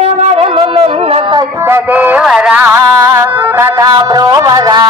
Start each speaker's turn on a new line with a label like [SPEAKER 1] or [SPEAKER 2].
[SPEAKER 1] అన్నవరమునున్న దేవరా కథా బ్రోవరా